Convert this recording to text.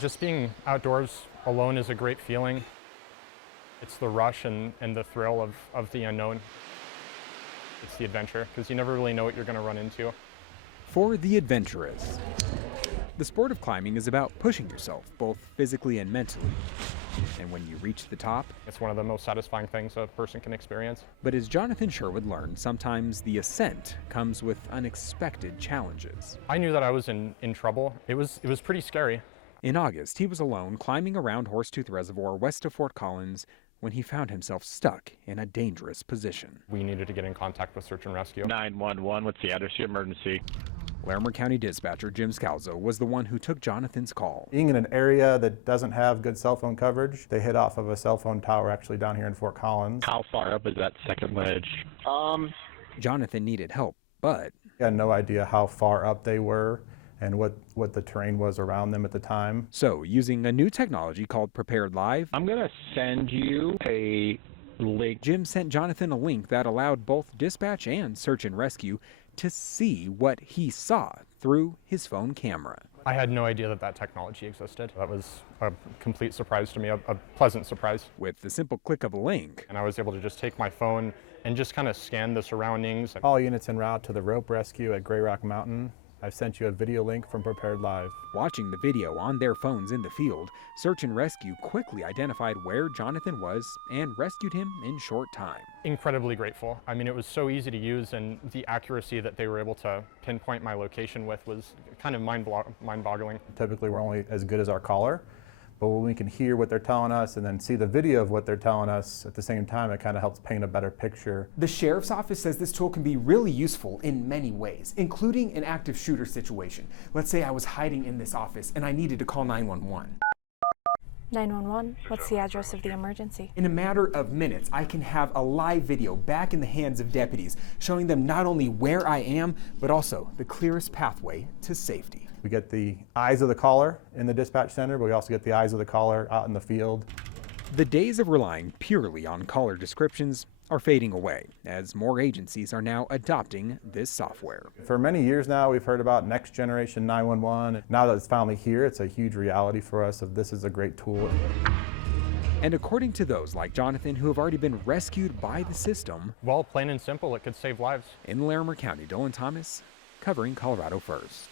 Just being outdoors alone is a great feeling. It's the rush and the thrill of the unknown. It's the adventure, because you never really know what you're going to run into. For the adventurous, the sport of climbing is about pushing yourself, both physically and mentally. And when you reach the top, It's one of the most satisfying things a person can experience. but as Jonathan Sherwood learned, sometimes the ascent comes with unexpected challenges. I knew that I was in trouble. It was pretty scary. In August, he was alone climbing around Horsetooth Reservoir west of Fort Collins when he found himself stuck in a dangerous position. We needed to get in contact with search and rescue. 911, what's the address of your emergency? Larimer County dispatcher Jim Scalzo was the one who took Jonathan's call. Being in an area that doesn't have good cell phone coverage, they hit off of a cell phone tower actually down here in Fort Collins. How far up is that second ledge? Jonathan needed help, but I had no idea how far up they were and what the terrain was around them at the time. so using a new technology called Prepared Live, I'm going to send you a link. Jim sent Jonathan a link that allowed both dispatch and search and rescue to see what he saw through his phone camera. I had no idea that technology existed. That was a complete surprise to me, a pleasant surprise. With the simple click of a link, And I was able to just take my phone and just kind of scan the surroundings. All units en route to the rope rescue at Grey Rock Mountain. I've sent you a video link from Prepared Live. watching the video on their phones in the field, search and rescue quickly identified where Jonathan was and rescued him in short time. Incredibly grateful. I mean, it was so easy to use, and the accuracy that they were able to pinpoint my location with was kind of mind-boggling. Typically, we're only as good as our caller, but when we can hear what they're telling us and then see the video of what they're telling us at the same time, it kind of helps paint a better picture. The sheriff's office says this tool can be really useful in many ways, including an active shooter situation. Let's say I was hiding in this office and I needed to call 911. 911, what's the address of the emergency? In a matter of minutes, I can have a live video back in the hands of deputies, showing them not only where I am, but also the clearest pathway to safety. We get the eyes of the caller in the dispatch center, but we also get the eyes of the caller out in the field. The days of relying purely on caller descriptions are fading away, as more agencies are now adopting this software. For many years now, we've heard about next generation 911. Now that it's finally here, it's a huge reality for us of this is a great tool. And according to those like Jonathan who have already been rescued by the system, Well, plain and simple, it could save lives. in Larimer County, Dillon Thomas, covering Colorado First.